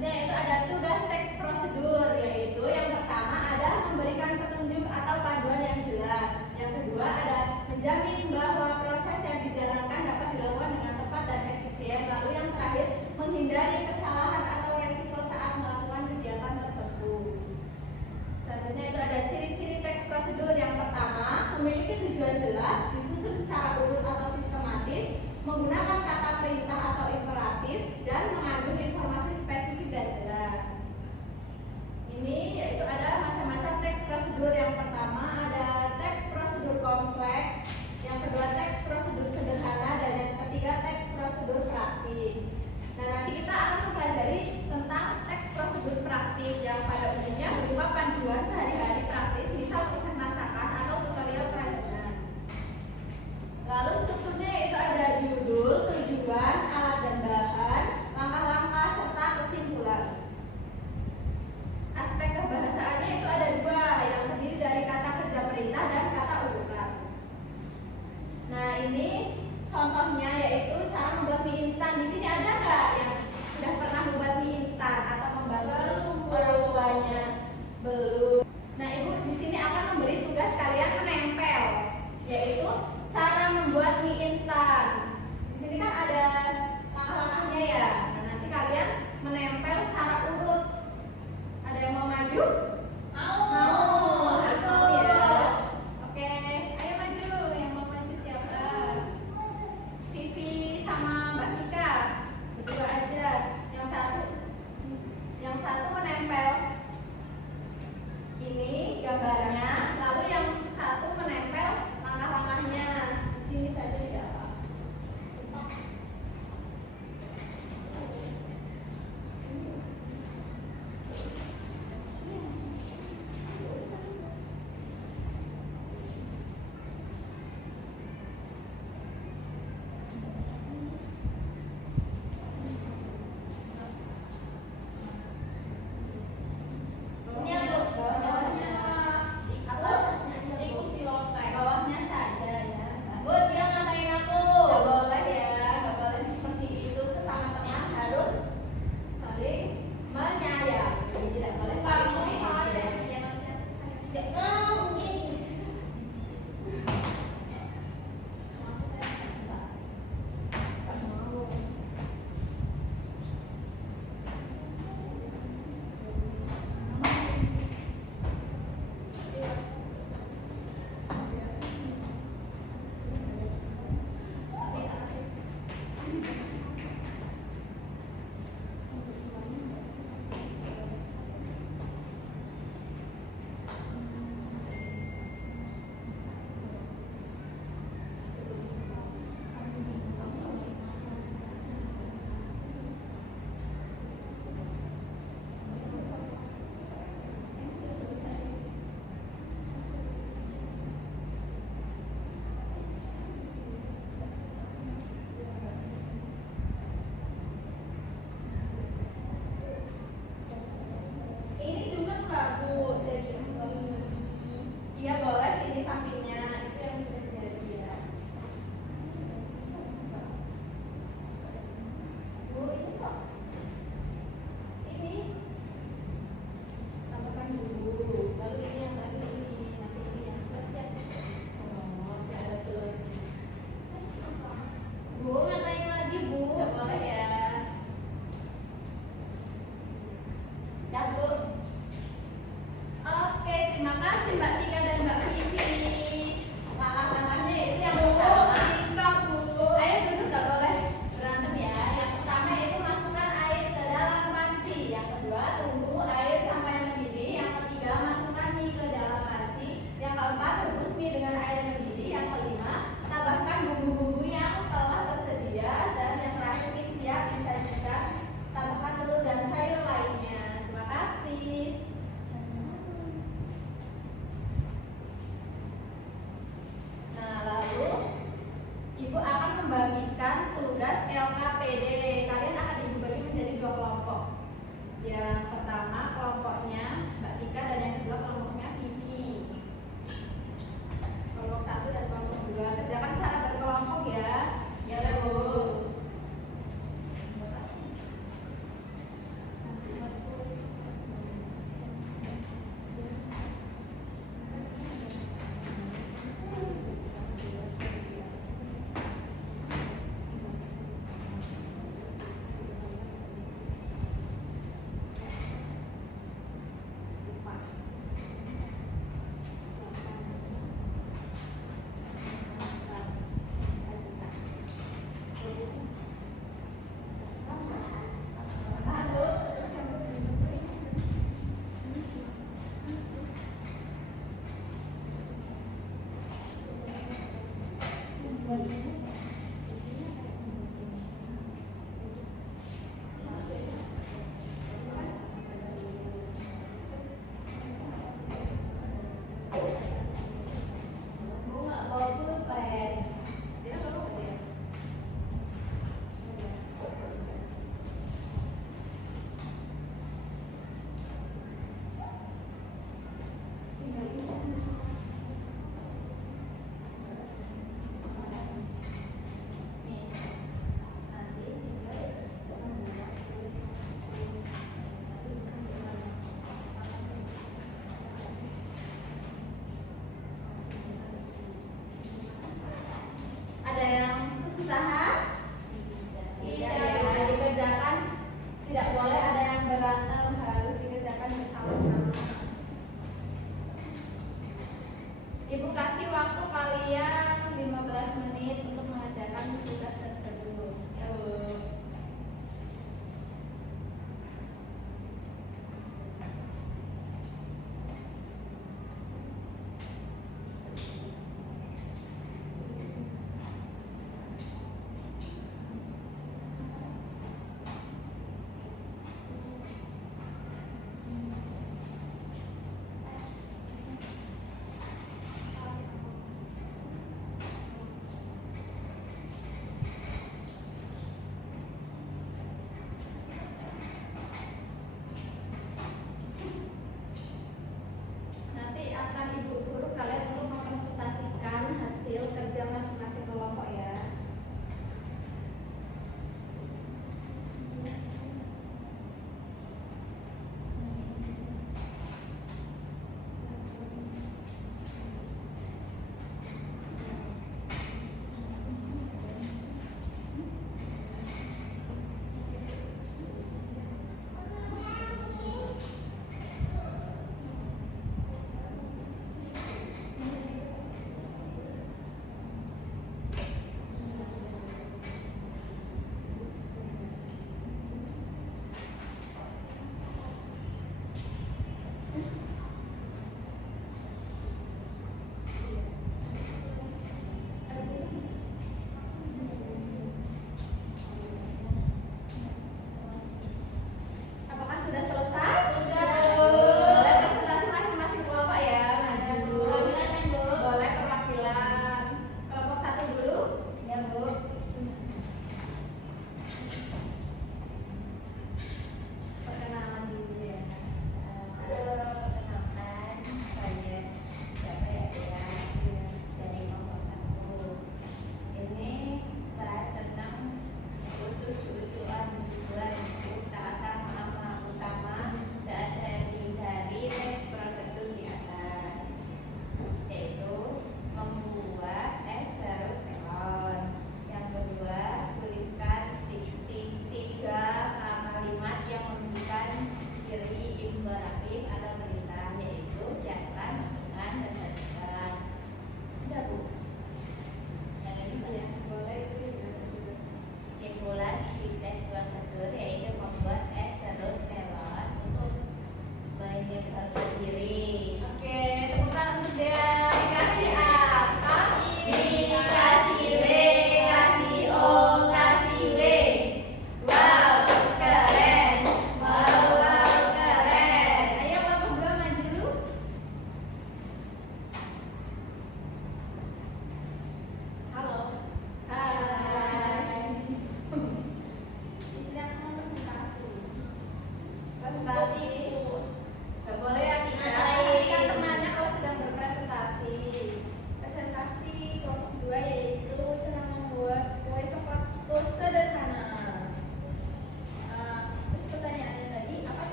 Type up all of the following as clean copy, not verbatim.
Selanjutnya itu ada tugas teks prosedur, yaitu yang pertama ada memberikan petunjuk atau panduan yang jelas. Yang kedua ada menjamin bahwa proses yang dijalankan dapat dilakukan dengan tepat dan efisien. Lalu yang terakhir menghindari kesalahan atau resiko saat melakukan kegiatan tertentu. Selanjutnya itu ada ciri-ciri teks prosedur. Yang pertama memiliki tujuan jelas, disusun secara urut atau sistematis, menggunakan kata perintah atau imperatif, dan mengandung informasi spesifik dan jelas. Ini yaitu ada macam-macam teks prosedur. Yang pertama ada teks prosedur kompleks, yang kedua teks prosedur sederhana, dan yang ketiga teks prosedur praktik. Nah, nanti kita akan mempelajari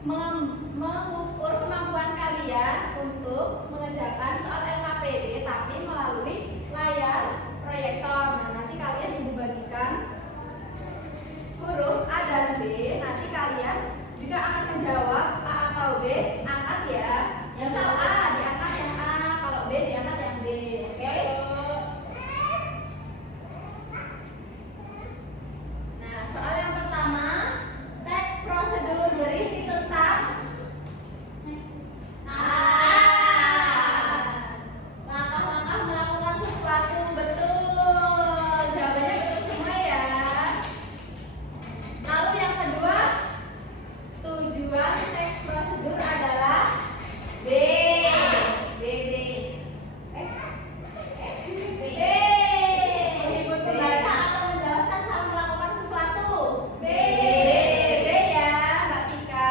mengukur kemampuan kalian untuk mengerjakan soal LKPD tapi melalui layar proyektor. Nah, nanti kalian ibu bagikan huruf A dan B. Nanti kalian jika akan menjawab A atau B, angkat ya. Misal A diangkat yang A, kalau B diangkat yang B. Oke? Nah, soal yang pertama, teks prosedur berisi tentang langkah-langkah melakukan sesuatu. Betul, jawabannya betul semua ya. Lalu yang kedua, tujuan teks prosedur adalah B. B. Menyebut pembaca atau menjelaskan cara melakukan sesuatu. B. B ya, Mbak Tika.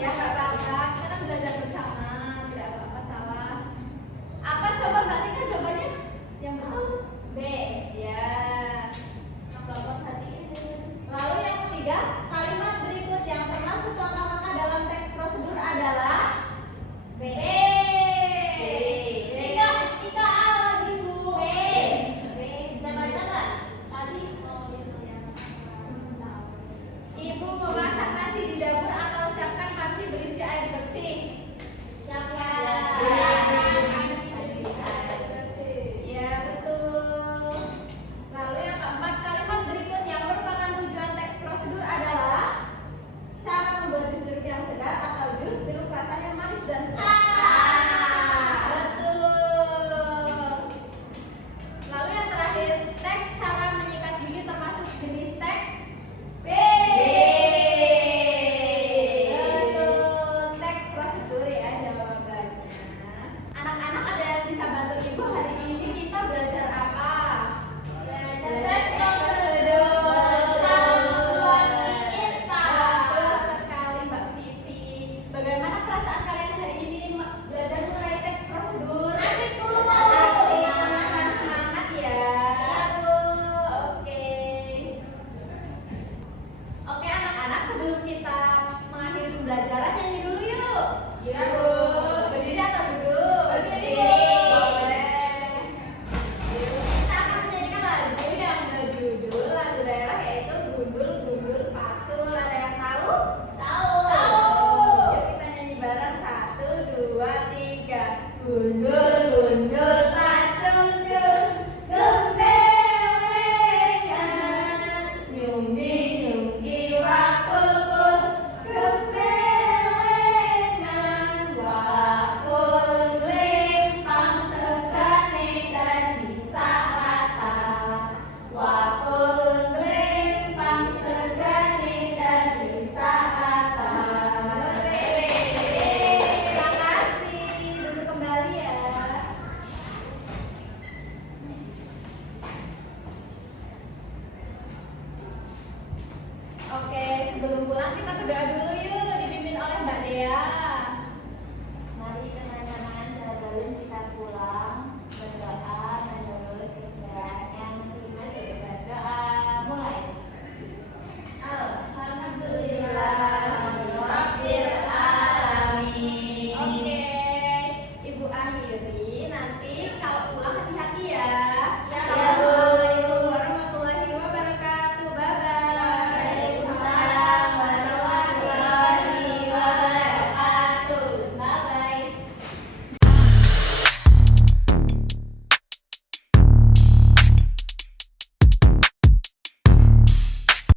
Ya, nggak apa-apa. Kita kan belajar bersama, tidak apa-apa salah. Apa coba Mbak Tika jawabannya? Yang betul B. Ya. Lalu yang ketiga, kalimat berikut yang termasuk langkah-langkah dalam teks prosedur adalah B. Tika A lagi Bu. B. Bisa baca nggak? Tadi Ibu memasak nasi di dapur atau siapkan panci berisi air bersih. Siapkan. Ya, betul. Lalu yang keempat, kalimat berikut yang merupakan tujuan teks prosedur adalah cara membuat jus jeruk yang segar atau jus jeruk rasanya manis dan segar. Betul. Lalu yang terakhir, teks cara menyikat gigi termasuk jenis teks B. Betul. Teks prosedur ya jawabannya. Anak-anak ada yang bisa bantu Ibu hari ini kita belajar apa? Teks prosedur. Betul sekali Mbak Vivi. Bagaimana perasaan kalian hari ini belajar mengenai teks prosedur? Asik Bu. Asik, semangat ya. Oke. Oke anak-anak, sebelum kita mengakhiri pembelajaran nyanyi dulu yuk. Iya Bu. Berdiri atau duduk? Berdiri. Boleh. Kita akan menyanyikan lagu yang berjudul lagu daerah yaitu Gundul Gundul Pacul. Ada yang tahu? Tahu. Yuk kita nyanyi bareng. 1, 2, 3. Gundul Gundul Pacul cul, gembelengan, nyunggi nyunggi wakul kul, gembelengan wakul lempang segane dan bisa rata. Wakul lempang segane dan bisa rata. Terima kasih. Duduk kembali ya. Oke, sebelum pulang kita berdoa dulu yuk, dipimpin oleh Mbak Dea.